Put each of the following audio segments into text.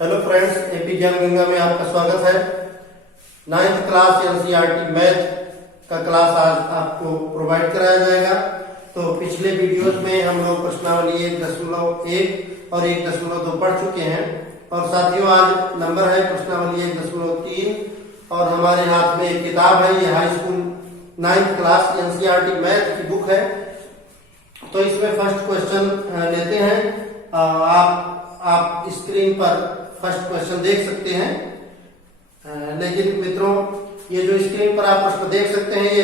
Hello friends, AP ज्ञान गंगा में आपका स्वागत है। 9th क्लास एनसीईआरटी मैथ का क्लास आज आपको प्रोवाइड कराया जाएगा। तो पिछले वीडियोस में हम लोग प्रश्नावली 1.1 और 1.2 पढ़ चुके हैं और साथियों आज नंबर है प्रश्नावली 1.3 और हमारे हाथ में एक किताब है। ये high school 9th class NCERT math की बुक है। तो इसमें फर्स्ट क्वेश्चन लेते हैं। आप स्क्रीन पर फर्स्ट क्वेश्चन देख सकते हैं। लेकिन मित्रों, ये जो स्क्रीन पर आप प्रश्न देख सकते हैं ये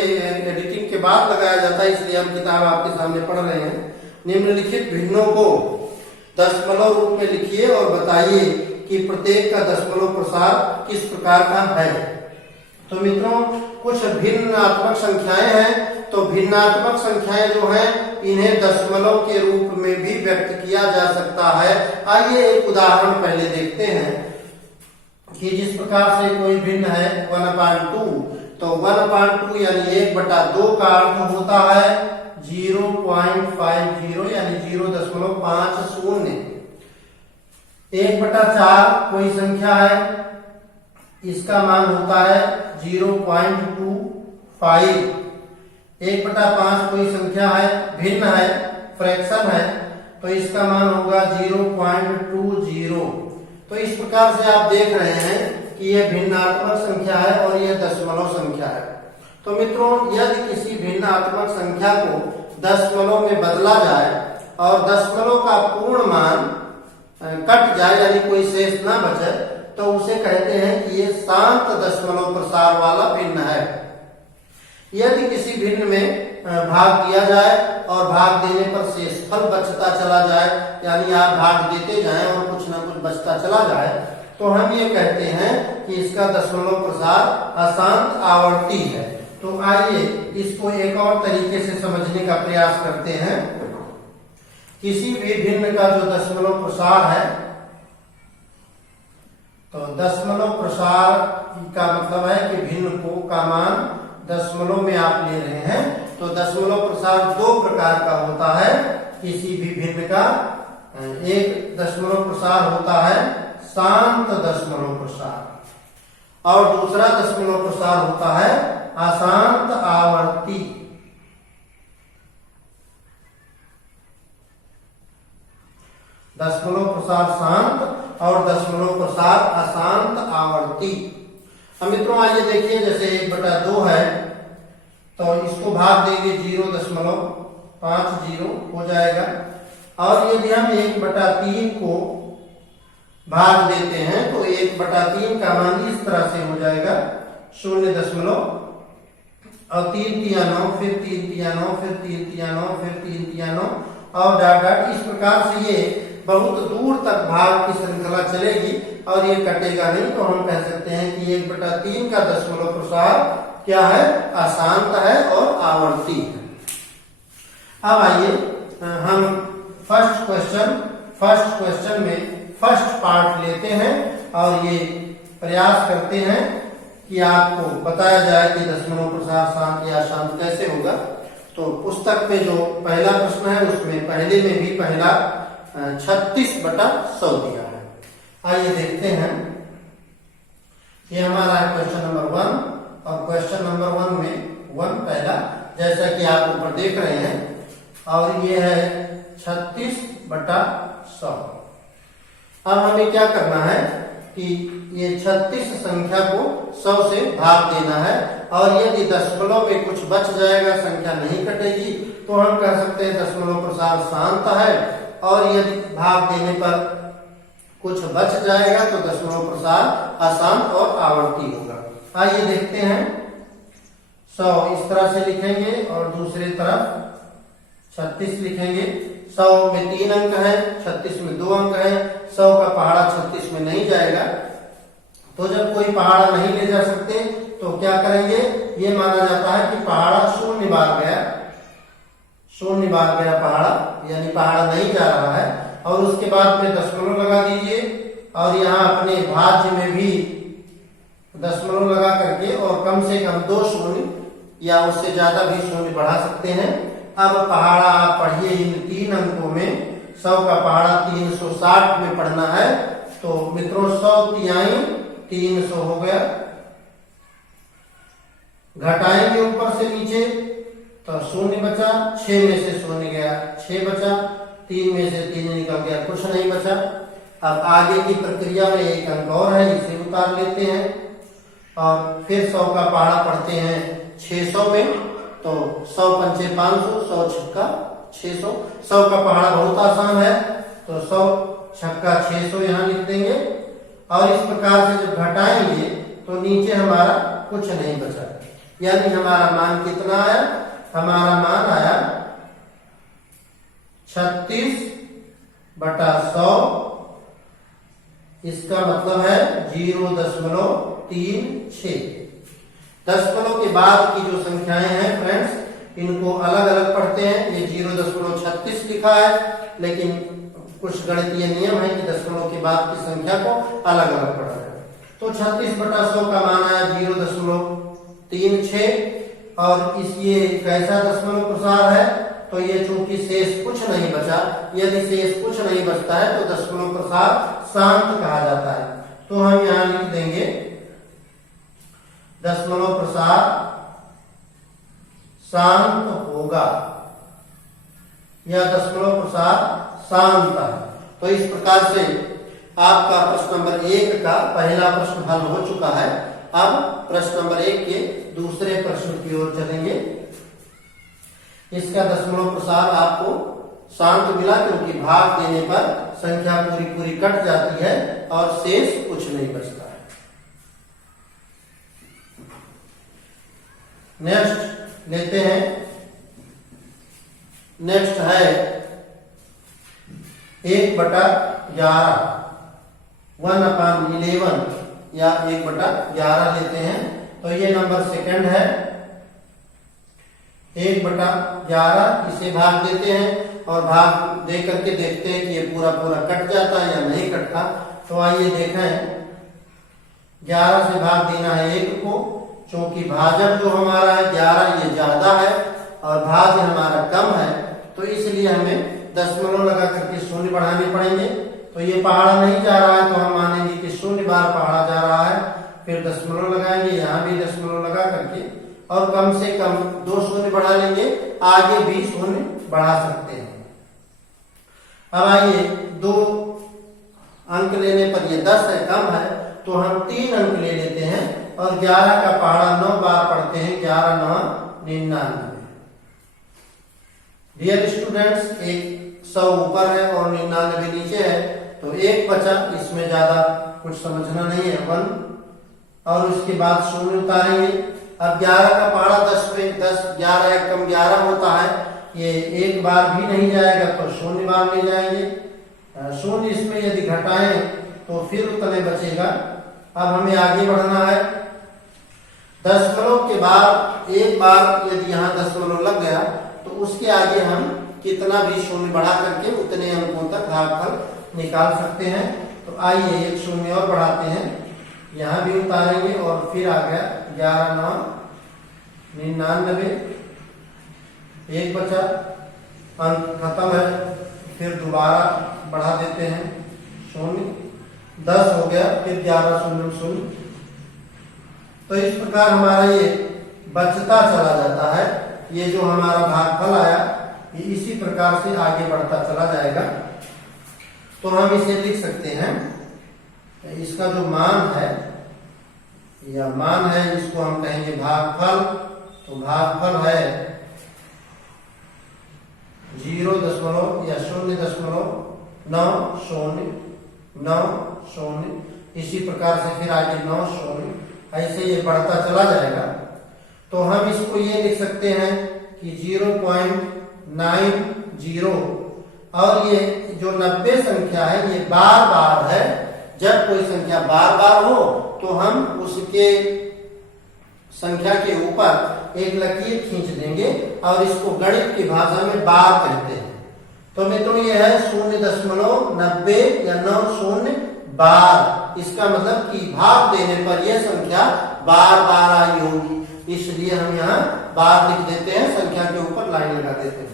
एडिटिंग के बाद लगाया जाता है, इसलिए हम किताब आपके सामने पढ़ रहे हैं। निम्नलिखित भिन्नों को दशमलव रूप में लिखिए और बताइए कि प्रत्येक का दशमलव प्रसार किस प्रकार का है। तो मित्रों, कुछ भिन्नात्मक संख्याएं हैं। तो भिन्नात्मक संख्याएं जो हैं इन्हें दशमलव के रूप में भी व्यक्त किया जा सकता है। आइए एक उदाहरण पहले देखते हैं कि जिस प्रकार से कोई भिन्न है 1/2, तो 1/2 यानी 1/2 का अर्थ होता है 0.50 यानी 0.50। 1/4 कोई संख्या है, इसका मान होता है 0.25। 1/5 कोई संख्या है, भिन्न है, फ्रैक्शन है, तो इसका मान होगा 0.20। तो इस प्रकार से आप देख रहे हैं कि यह भिन्नात्मक संख्या है और यह दशमलव संख्या है। तो मित्रों, यदि किसी भिन्नात्मक संख्या को दशमलव में बदला जाए और दशमलव का पूर्ण मान कट जाए यानी कोई शेष ना बचे, तो उसे कहते हैं कि ये शांत दशमलव प्रसार वाला भिन्न है। यदि किसी भिन्न में भाग दिया जाए और भाग देने पर शेषफल बचता चला जाए, यानी आप भाग देते जाएं और कुछ ना कुछ बचता चला जाए, तो हम ये कहते हैं कि इसका दशमलव प्रसार अशांत आवर्ती है। तो आइए इसको एक और तरीके से समझने का प्रयास करते हैं। किसी भी भिन्न का जो दशमलव प्रसार है, तो दशमलव प्रसार का मतलब है कि भिन्न को का मान दशमलव में आप ले रहे हैं। तो दशमलव प्रसार दो प्रकार का होता है। किसी भी भिन्न का एक दशमलव प्रसार होता है शांत दशमलव प्रसार और दूसरा दशमलव प्रसार होता है अशांत आवर्ती। दशमलव प्रसार शांत और दशमलव प्रसार अशांत आवर्ती। अब मित्रों आइए देखिए, जैसे 1/2 है तो इसको भाग देंगे 0.50 हो जाएगा। और यदि हम 1/3 को भाग देते हैं तो 1/3 का मान इस तरह से हो जाएगा 0 और 3 तिया 9, फिर 3 तिया 9, फिर 3 तिया 9, फिर 3 तिया 9 और डॉट। इस प्रकार से ये बहुत दूर तक भाग की श्रृंखला चलेगी और ये कटेगा नहीं। तो हम कह सकते हैं कि 1/3 का दशमलव प्रसार क्या है, अशांत है और आवर्ती है। अब आइए हम फर्स्ट क्वेश्चन में फर्स्ट पार्ट लेते हैं और ये प्रयास करते हैं कि आपको बताया जाए कि दशमलव प्रसार शांत या अशांत कैसे होगा। तो पुस्तक में जो पहला प्रश्न है उसमें पहले में भी पहला 36/100 दिया है। आइए देखते हैं। ये हमारा है क्वेश्चन नंबर 1 और क्वेश्चन नंबर 1 में 1 पहला, जैसा कि आप ऊपर देख रहे हैं, और ये है 36/100। अब हमें क्या करना है कि ये 36 संख्या को 100 से भाग देना है और यदि दशमलव में कुछ बच जाएगा, संख्या नहीं कटेगी, तो हम कह सकते हैं दशमलव प्रसार शांत है। और यदि भाग देने पर कुछ बच जाएगा तो दशमलव प्रसार अशांत और आवर्ती होगा। आइए देखते हैं। 100 इस तरह से लिखेंगे और दूसरी तरफ 36 लिखेंगे। 100 में 3 अंक है, 36 में 2 अंक है। 100 का पहाड़ा 36 में नहीं जाएगा। तो जब कोई पहाड़ा नहीं ले जा सकते तो क्या करेंगे, ये माना जाता है कि पहाड़ा शून्य बार गया पहाड़ा, यानी पहाड़ा नहीं जा रहा है। और उसके बाद में दशमलव लगा दीजिए और यहाँ अपने भाज्य में भी दशमलव लगा करके और कम से कम 2 शून्य या उससे ज्यादा भी शून्य बढ़ा सकते हैं। अब पहाड़ा आप पढ़िए इन 3 अंकों में। 100 का पहाड़ा 360 में पढ़ना है तो मित्रों 100 तिहाई 300 हो गया। घटाएंगे ऊपर से नीचे तो शून्य बचा, 6 में से शून्य गया, 6 बचा, 3 में से 3 निकल गया, कुछ नहीं बचा। अब आगे की प्रक्रिया में एक अंक और है, इसे उतार लेते हैं और फिर 100 का पहाड़ा पढ़ते हैं 600 में, तो 100 पंचे 500, 100 छक्का 600। 100 का पहाड़ा बहुत आसान है, तो 100 छक्का 600 यहाँ लिख देंगे और इस प्रकार से जब घटाएंगे तो नीचे हमारा कुछ नहीं बचा, यानी हमारा मान कितना आया? हमारा मान आया 36/100। इसका मतलब है 0.36। दशमलव के बाद की जो संख्याएं हैं फ्रेंड्स, इनको अलग अलग पढ़ते हैं। ये 0.36 लिखा है, लेकिन कुछ गणितीय नियम है कि दशमलव के बाद की संख्या को अलग अलग पढ़ा है। तो 36/100 का मान आया 0.36 और इस ये कैसा दशमलव प्रसार है? तो ये चूंकि शेष कुछ नहीं बचा, यदि शेष कुछ नहीं बचता है तो दशमलव प्रसार शांत कहा जाता है। तो हम यहां लिख देंगे दशमलव प्रसार शांत होगा या दशमलव प्रसार शांत है। तो इस प्रकार से आपका प्रश्न नंबर 1 का पहला प्रश्न हल हो चुका है। अब प्रश्न नंबर 1 के दूसरे प्रश्न की ओर चलेंगे। इसका दशमलव प्रसार आपको शांत मिला, क्योंकि भाग देने पर संख्या पूरी पूरी कट जाती है और शेष कुछ नहीं बचता है। नेक्स्ट लेते हैं। नेक्स्ट है 1/11, 1/11 या 1/11 लेते हैं। तो ये नंबर सेकंड है 1/11। इसे भाग देते हैं और भाग दे करके देखते हैं कि ये पूरा पूरा कट जाता है या नहीं कटता। तो आइए देखें, 11 से भाग देना है 1 को, क्योंकि भाजक जो हमारा है 11 ये ज्यादा है और भाज्य हमारा कम है, तो इसलिए हमें दशमलव लगा करके शून्य बढ़ाने पड़ेंगे। तो ये पहाड़ा नहीं जा रहा है तो हम मानेंगे कि 0 बार पहाड़ा जा रहा है, फिर दशमलव लगाएंगे, यहाँ भी दशमलव लगा करके और कम से कम 2 शून्य बढ़ा लेंगे, आगे भी शून्य बढ़ा सकते हैं। अब आइए 2 अंक लेने पर ये 10 है, कम है, तो हम 3 अंक ले लेते हैं और 11 का पहाड़ा 9 बार पढ़ते हैं, 11 9 99। डियर स्टूडेंट्स, 100 ऊपर है और 99 नीचे है, तो 1 बचा, इसमें ज्यादा कुछ समझना नहीं है, 1 और उसके बाद शून्य उतारेंगे। अब 11 का पहाड़ा 10 पे 10, 11 एक कम 11 होता है, ये 1 बार भी नहीं जाएगा तो 0 बार ले जाएंगे। 0 इसमें यदि घटाएं तो फिर उतने बचेगा। अब हमें आगे बढ़ना है। दशमलव के बाद 1 बार यदि यहाँ दशमलव लग गया तो उसके आगे हम कितना भी शून्य बढ़ा करके उतने अंकों तक भागफल निकाल सकते हैं। तो आइए 1 शून्य और बढ़ाते हैं, यहाँ भी उतारेंगे और फिर आ गया 11 9 99, 1 बचा, अंक खत्म है, फिर दोबारा बढ़ा देते हैं 0, 10 हो गया, फिर 11 0 0। तो इस प्रकार हमारा ये बचता चला जाता है। ये जो हमारा भागफल आया ये इसी प्रकार से आगे बढ़ता चला जाएगा। तो हम इसे लिख सकते हैं, इसका जो मान है या मान है इसको हम कहेंगे भागफल। तो भागफल है 0 या 0.90909। इसी प्रकार से फिर आगे 9 0, ऐसे ये बढ़ता चला जाएगा। तो हम इसको ये लिख सकते हैं कि 0.90। और ये जो 90 संख्या है ये बार बार है। जब कोई संख्या बार बार हो तो हम उसके संख्या के ऊपर एक लकीर खींच देंगे और इसको गणित की भाषा में बार कहते हैं। तो मित्रों ये है 0.90 या 90 बार। इसका मतलब कि भाग देने पर यह संख्या बार बार आई होगी, इसलिए हम यहाँ बार लिख देते हैं, संख्या के ऊपर लाइन लगा देते हैं।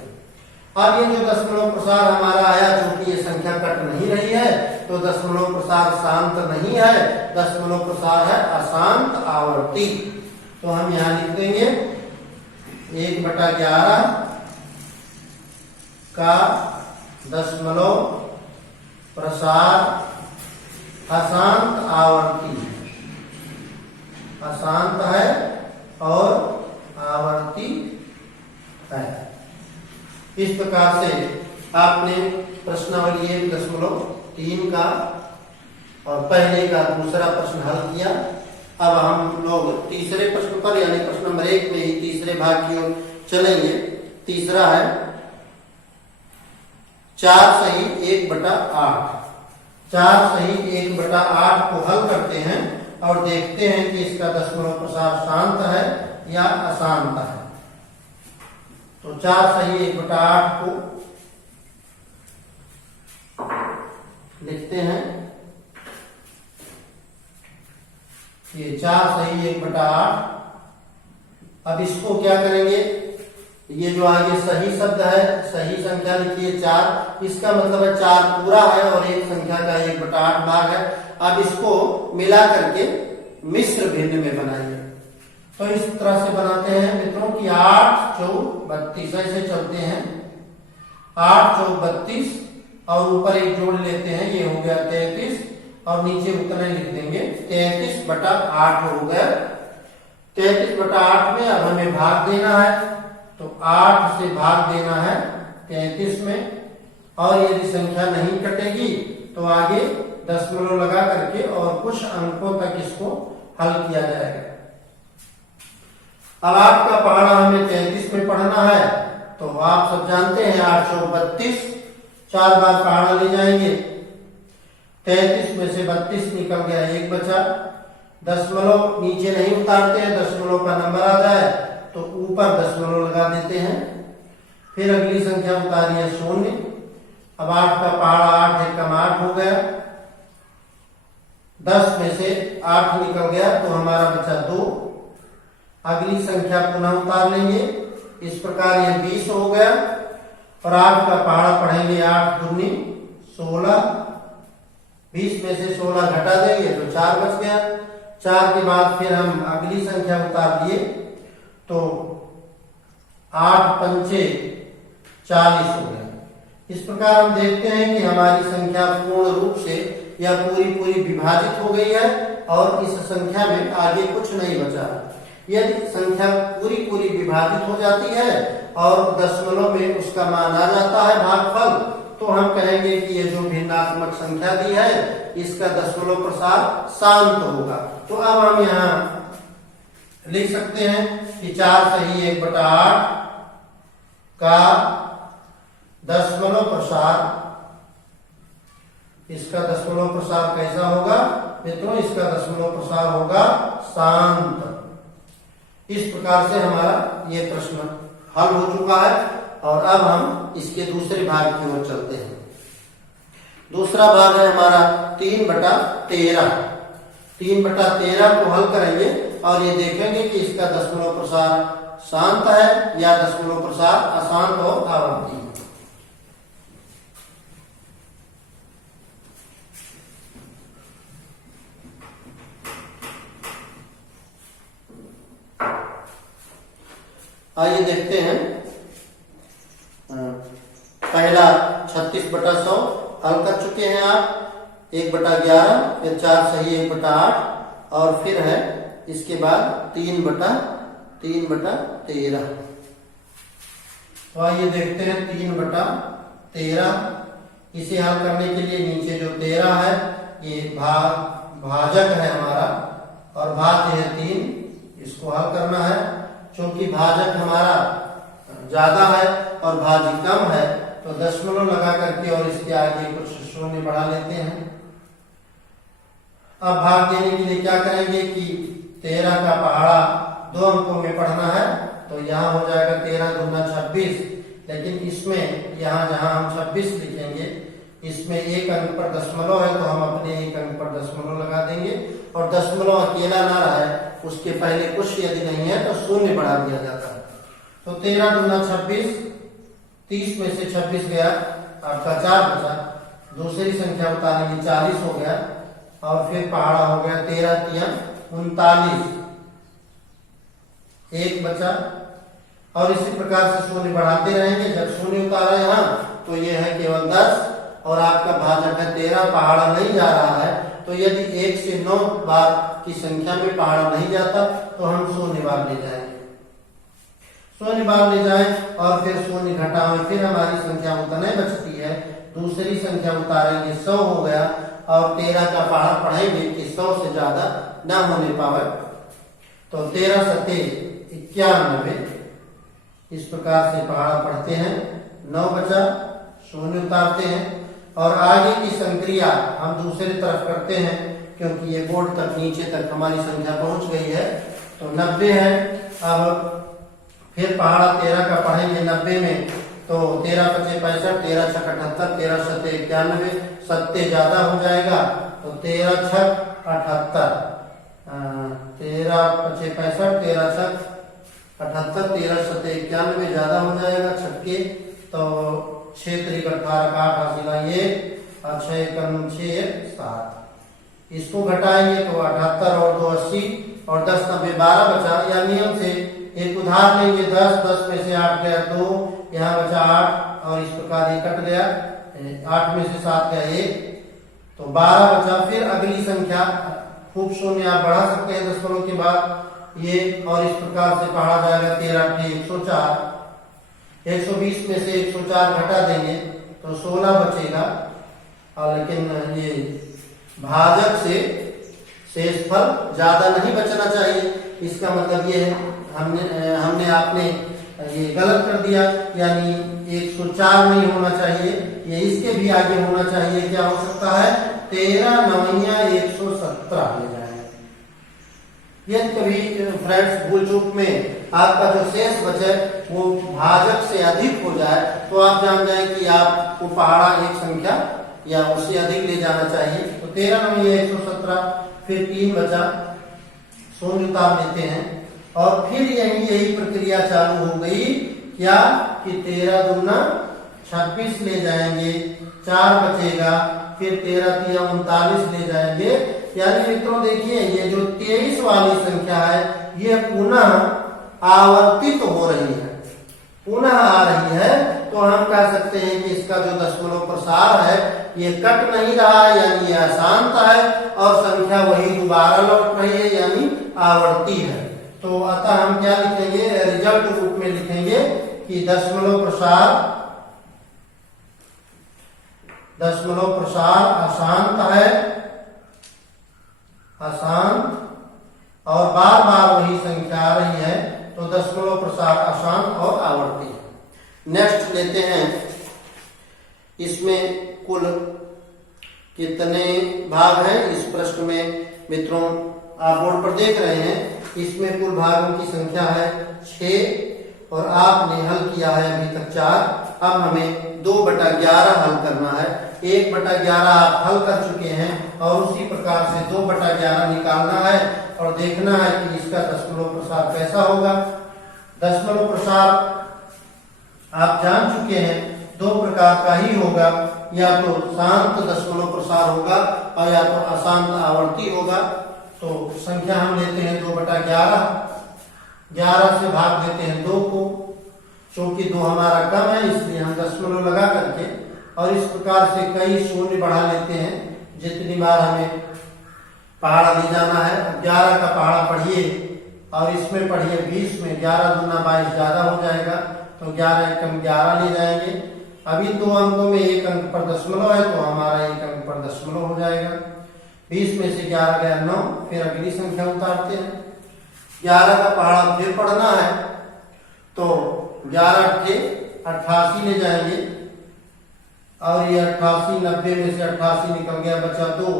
अब ये जो दशमलव प्रसार हमारा आया, चूंकि ये संख्या कट नहीं रही है तो तो दशमलव प्रसार शांत नहीं है, दशमलव प्रसार है अशांत आवर्ती। तो हम यहां लिख देंगे 1/11 का दशमलव प्रसार अशांत आवर्ती, अशांत है और आवर्ती है। इस प्रकार से आपने प्रश्नावली 1.3 का और पहले का दूसरा प्रश्न हल किया। अब हम लोग तीसरे प्रश्न पर यानी प्रश्न नंबर 1 में ही तीसरे भाग की ओर चलेंगे। तीसरा है 4 सही 1/8। 4 सही 1/8 को हल करते हैं और देखते हैं कि इसका दशमलव प्रसार शांत है या अशांत है। तो 4 सही 1/8 को लिखते हैं। ये 4 सही 1/8। अब इसको क्या करेंगे, ये जो आगे सही शब्द है, सही संख्या लिखिए 4, इसका मतलब है 4 पूरा है और एक संख्या का 1/8 भाग है। अब इसको मिला करके मिश्र भिन्न में बनाइए। तो इस तरह से बनाते हैं मित्रों कि 8 चौक 32 ऐसे चलते हैं। 8 चौक 32 और ऊपर एक जोड़ लेते हैं, ये हो गया 33 और नीचे उतना ही लिख देंगे 33/8 हो गया। 33/8 में अब हमें भाग देना है, तो 8 से भाग देना है 33 में, और यदि संख्या नहीं कटेगी तो आगे दशमलव लगा करके और कुछ अंकों तक इसको हल किया जाएगा। अब आपका पहाड़ा हमें 33 में पढ़ना है, तो आप सब जानते हैं 8 चौक 32, 4 बार पहाड़ा ले जाएंगे। 33 में से 32 निकल गया, 1 बचा। दशमलव नीचे नहीं उतारते हैं, दशमलव का नंबर आ जाए तो ऊपर दशमलव लगा देते हैं। फिर अगली संख्या उतारिए 0। अब 8 का पहाड़ा 8 एकम 8 हो गया। 10 में से 8 निकल गया तो हमारा बचा 2। अगली संख्या पुनः उतार लेंगे। इस प्रकार ये 20 हो गया और 8 का पहाड़ा पढ़ेंगे 8 दूनी 16। 20 में से 16 घटा देंगे तो 4 बच गया। 4 के बाद फिर हम अगली संख्या उतार दिए तो 8 पंचे 40 हो गया। इस प्रकार हम देखते हैं कि हमारी संख्या पूर्ण रूप से या पूरी विभाजित हो गई है और इस संख्या में आगे कुछ नहीं बचा। यदि संख्या पूरी विभाजित हो जाती है और दशमलव में उसका मान आ जाता है भागफल, तो हम कहेंगे कि ये जो भिन्नात्मक संख्या दी है इसका दशमलव प्रसार शांत होगा। तो अब हम यहाँ लिख सकते हैं कि 4 सही 1/8 का दशमलव प्रसार, इसका दशमलव प्रसार कैसा होगा मित्रों, इसका दशमलव प्रसार होगा शांत। इस प्रकार से हमारा ये प्रश्न हल हो चुका है और अब हम इसके दूसरे भाग की ओर चलते हैं। दूसरा भाग है हमारा 3/13। 3/13 को हल करेंगे और ये देखेंगे कि इसका दशमलव प्रसार शांत है या दशमलव प्रसार अशांत और आवर्ती। आइए देखते हैं। पहला 36/100 हल कर चुके हैं आप, 1/11, फिर 4 सही 1/8 और फिर है इसके बाद 3/13। तो आइए देखते हैं 3/13। इसे हल करने के लिए नीचे जो 13 है ये भाजक है हमारा और भाज्य है 3, इसको हल करना है। चूंकि भाजक हमारा ज्यादा है और भाज्य कम है तो दशमलव लगा करके और इसके आगे कुछ शून्य बढ़ा लेते हैं। अब भाग देने के लिए क्या करेंगे कि 13 का पहाड़ा 2 अंकों में पढ़ना है, तो यहाँ हो जाएगा 13 दूना 26। लेकिन इसमें यहाँ जहां हम 26 लिखेंगे इसमें 1 अंक पर दशमलव है तो हम अपने 1 अंक पर दशमलव लगा देंगे और दशमलव अकेला ना रहे उसके पहले कुछ यदि नहीं है तो शून्य बढ़ा दिया जाता है। तो 13 दूना 26, 30 में से 26 गया, आपका 4 बचा। दूसरी संख्या उतारेंगे 40 हो गया, और फिर पहाड़ा हो गया 13 तिया 39, एक बचा। और इसी प्रकार से शून्य बढ़ाते रहेंगे। जब शून्य उतारा यहाँ तो ये है केवल 10, और आपका भाजक है 13, पहाड़ा नहीं जा रहा है। तो यदि 1 से 9 बार की संख्या में पहाड़ा नहीं जाता तो हम शून्य बार ले जाएंगे, शून्य बार ले जाएं और फिर शून्य घटाएं, फिर हमारी संख्या उतने बचती है। दूसरी संख्या उतारेंगे 100 हो गया, और 13 का पहाड़ा पढ़ेंगे कि 100 से ज्यादा ना होने पावे। तो 13 सत्ते 91, इस प्रकार से पहाड़ा पढ़ते हैं। 9 बचा, शून्य उतारते हैं, और आगे की संक्रिया हम दूसरी तरफ करते हैं, क्योंकि ये बोर्ड तक नीचे तक हमारी संख्या पहुंच गई है। तो 90 है। अब फिर पहाड़ा 13 का पढ़ेंगे 90 में, तो 13 पचे 65, 13 छक 78, 13 सत्ते 91, सत्ते ज्यादा हो जाएगा तो 13 छक 78, 13 पचे 65, 13 छक 78, 13 सत्ते 91 ज्यादा हो जाएगा छक्के। तो 6 3 18 8 हासिला 1, और 6 1 6 7, इसको घटाएंगे तो 78 और 2 80, और 10 90 12 बचा। या नियम से एक उधार लेंगे 10, 10 में से 8 गया 2, यहाँ बचा 8, और इस प्रकार ये कट गया, 8 में से 7 गया 1, तो 12 बचा। फिर अगली संख्या खूब शून्य आप बढ़ा सकते हैं दशमलव के बाद ये, और इस प्रकार से पढ़ा जाएगा 13 104, 120 में से 104 घटा देंगे तो 16 बचेगा। और लेकिन ये भाजक से शेषफल ज्यादा नहीं बचना चाहिए, इसका मतलब ये है हमने आपने ये गलत कर दिया, यानी 104 नहीं होना चाहिए, ये इसके भी आगे होना चाहिए। क्या हो सकता है? 13 9 117 ले जाएंगे। यदि कभी फ्रेंड्स भूल चूक में आपका जो शेष बचे वो भाजक से अधिक हो जाए तो आप जान जाए कि आपको पहाड़ा एक संख्या या उससे अधिक ले जाना चाहिए। तो 13 9 117, फिर 3 बचा, शून्य उतार लेते हैं, और फिर यही प्रक्रिया चालू हो गई। क्या कि 13 दूना 26 ले जाएंगे, 4 बचेगा, फिर 13 तिया 39 ले जाएंगे। यानी मित्रों देखिए ये जो 23 वाली संख्या है ये पुनः आवर्तित हो रही है, पुनः आ रही है। तो हम कह सकते हैं कि इसका जो दशमलव प्रसार है ये कट नहीं रहा है, यानी ये अशांत है, और संख्या वही दोबारा लौट रही है, यानी आवर्ती है। तो अतः हम क्या लिखेंगे? रिजल्ट रूप में लिखेंगे कि दशमलव प्रसार अशांत है, अशांत, और बार बार वही संख्या आ रही है, तो दशमलव प्रसार अशांत और आवर्ती है। नेक्स्ट लेते हैं, इसमें कुल कितने भाग हैं इस प्रश्न में मित्रों आप बोर्ड पर देख रहे हैं। इसमें कुल भागों की संख्या है 6, और आपने हल किया है अभी तक 4। अब हमें 2/11 हल करना है। 1/11 आप हल कर चुके हैं, और उसी प्रकार से 2/11 निकालना है और देखना है कि इसका दशमलव प्रसार कैसा होगा। दशमलव प्रसार आप जान चुके हैं 2 प्रकार का ही होगा, या तो शांत दशमलव प्रसार होगा और या तो अशांत आवर्ती होगा। तो संख्या हम लेते हैं 2/11, 11 से भाग देते हैं 2 को, क्योंकि 2 हमारा कम है इसलिए हम दशमलव लगा करके, और इस प्रकार से कई शून्य बढ़ा लेते हैं जितनी बार हमें पहाड़ा ले जाना है। 11 का पहाड़ा पढ़िए और इसमें पढ़िए 20 में, 11 दूना 22 ज्यादा हो जाएगा, तो 11 कम 11 ले जाएंगे। अभी 2 अंकों में 1 अंक पर दशमलव है, तो हमारा 1 अंक पर दशमलव हो जाएगा। 20 में से 11 गया 9, फिर अगली संख्या उतारते हैं। 11 का पहाड़ा फिर पढ़ना है, तो 11 × 88 ले जाएंगे, और ये 88 90 में से 88 निकल गया, बचा 2।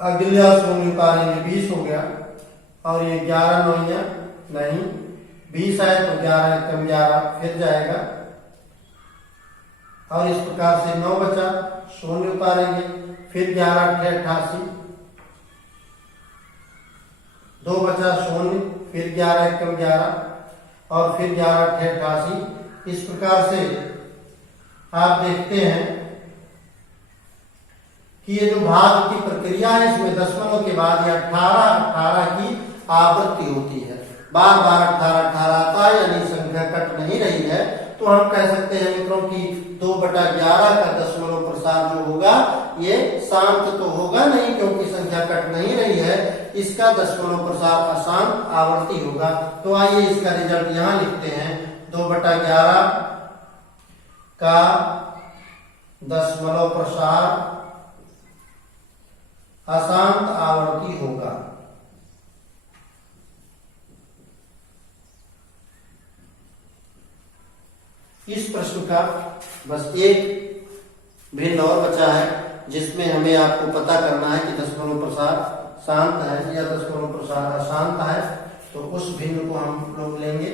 अगला शून्य उतारेंगे 20 हो गया, और ये 11 9 नहीं 20 है, तो 11 कम 11 फिर जाएगा, और इस प्रकार से 9 बचा, शून्य उतारेंगे, फिर 11 × 88, 2 बचा शून्य, फिर 11 कम 11, और फिर 11 × 88। इस प्रकार से आप देखते हैं कि ये जो भाग की प्रक्रिया है इसमें दशमलव के बाद ये 18 की आवृत्ति होती है। बार बार 18 आता है, यानी संख्या कट नहीं रही है। तो हम कह सकते हैं मित्रों कि 2/11 का दशमलव प्रसार जो होगा ये शांत तो होगा नहीं, क्योंकि संख्या कट नहीं रही है। इसका दशमलव प्रसार अशांत आवर्ती होगा। तो आइए इसका रिजल्ट यहाँ लिखते हैं। 2/11 का दशमलव प्रसार अशांत आवर्ती होगा। इस प्रश्न का बस एक भिन्न और बचा है, जिसमें हमें आपको पता करना है कि दशमलव प्रसार शांत है या दशमलव प्रसार अशांत है। तो उस भिन्न को हम लोग लेंगे।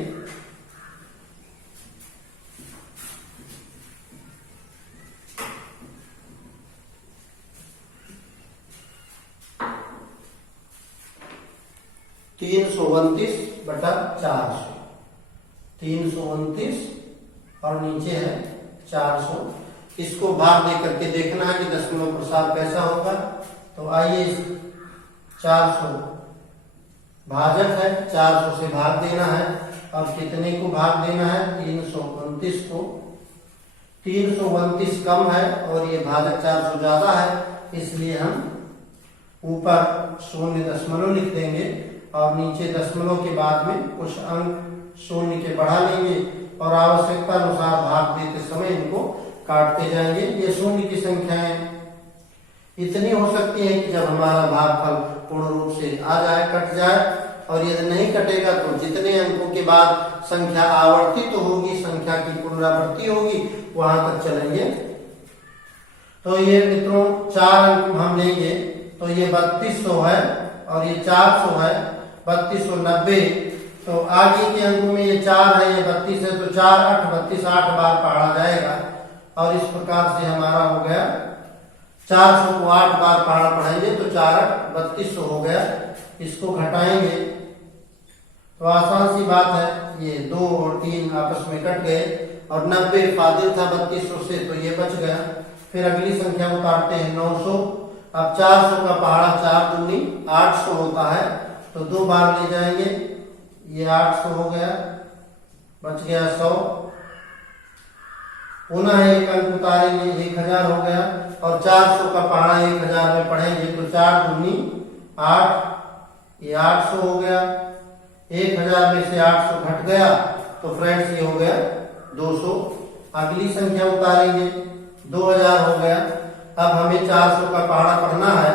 (329/400) 329 और नीचे है 400। इसको भाग दे करके देखना है कि दशमलव प्रसार कैसा होगा। तो आइए, इस 400 भाजक है, 400 से भाग देना है। अब कितने को भाग देना है? 329 को। 329 कम है और ये भाजक 400 ज्यादा है, इसलिए हम ऊपर शून्य दशमलव लिख देंगे और नीचे दशमलव के बाद में कुछ अंक शून्य के बढ़ा लेंगे और आवश्यकता अनुसार भाग देते समय इनको काटते जाएंगे। ये शून्य की संख्याएं इतनी हो सकती है कि जब हमारा भागफल पूर्ण रूप से आ जाए, कट जाए, और यदि नहीं कटेगा तो जितने अंकों के बाद संख्या आवर्तित तो होगी, संख्या की पुनरावृत्ति होगी, वहां तक चलेंगे। तो ये मित्रों 4 अंक हम लेंगे। तो ये 3200 है और ये 400 है, 3290। तो आगे के अंकों में ये 4 है, ये 32 है, तो 4 8 32 8 बार पढ़ा जाएगा। और इस प्रकार से हमारा हो गया 400 को 8 बार पढ़ा पढ़ेंगे तो 4 8 3200 हो गया। इसको घटाएंगे तो आसान सी बात है, ये 2 और 3 आपस में कट गए और 90 फाजिल था 3200 से, तो ये बच गया। फिर अगली संख्या उतारते हैं 900। अब 400 का पहाड़ा 4 दूनी 800 होता है, तो 2 बार ले जाएंगे, ये 800 हो गया, बच गया 100। पुनः एक अंक उतारेंगे, 1000 हो गया और 400 का पहाड़ा 1000 में पढ़ेंगे तो 4 दूनी 8, ये 800 हो गया। 1000 में से 800 घट गया तो फ्रेंड्स ये हो गया 200। अगली संख्या उतारेंगे, 2000 हो गया। अब हमें 400 का पहाड़ा पढ़ना है,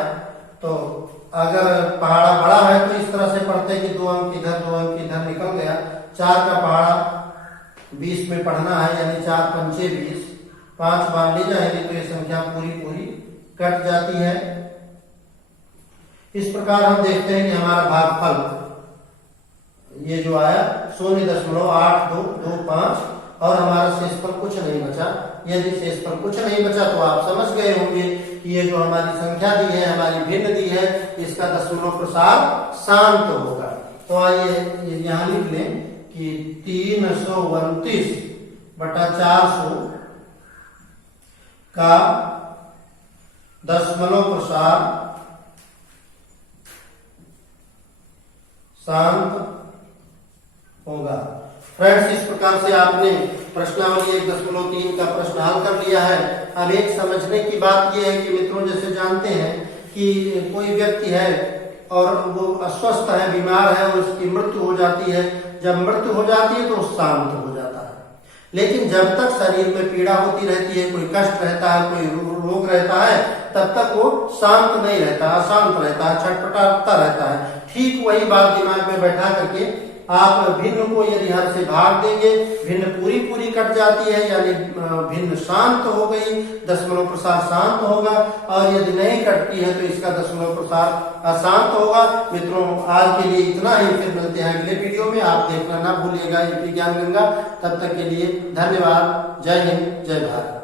तो अगर पहाड़ा बड़ा है तो इस तरह से पढ़ते हैं कि 2 अंक इधर 2 अंक इधर निकल गया। 4 का पहाड़ा 20 में पढ़ना है, यानी 4 पंचे 20, 5 बार ले जाएंगे तो ये संख्या पूरी पूरी कट जाती है। इस प्रकार हम देखते हैं कि हमारा भागफल ये जो आया 0.8225 और हमारा शेषफल कुछ नहीं बचा। यदि शेषफल कुछ नहीं बचा तो आप समझ गए होंगे कि ये जो हमारी संख्या दी है, हमारी भिन्न दी है, इसका दशमलव प्रसार शांत होगा। तो आइए यहाँ लिख लें कि 329/400 का दशमलव प्रसार शांत होगा। फ्रेंड्स, इस प्रकार से आपने प्रश्नावली 1.3 का प्रश्न हल कर लिया है। अब एक समझने की बात यह है कि मित्रों, जैसे जानते हैं कि कोई व्यक्ति है और वो अस्वस्थ है, बीमार है और उसकी मृत्यु हो जाती है। जब मृत्यु हो जाती है तो शांत हो जाता है, लेकिन जब तक शरीर में पीड़ा होती रहती है, कोई कष्ट रहता है, कोई रोग रहता है, तब तक वो शांत नहीं रहता, अशांत रहता है, छटपटाता रहता है। ठीक वही बात दिमाग में बैठा करके आप भिन्न को यदि हर से भाग देंगे, भिन्न पूरी पूरी कट जाती है, यानी भिन्न शांत हो गई, दशमलव प्रसार शांत होगा। और यदि नहीं कटती है तो इसका दशमलव प्रसार अशांत होगा। मित्रों, आज के लिए इतना ही, फिर मिलते हैं अगले वीडियो में। आप देखना ना भूलिएगा यूपी ज्ञान गंगा। तब तक के लिए धन्यवाद। जय हिंद, जय भारत।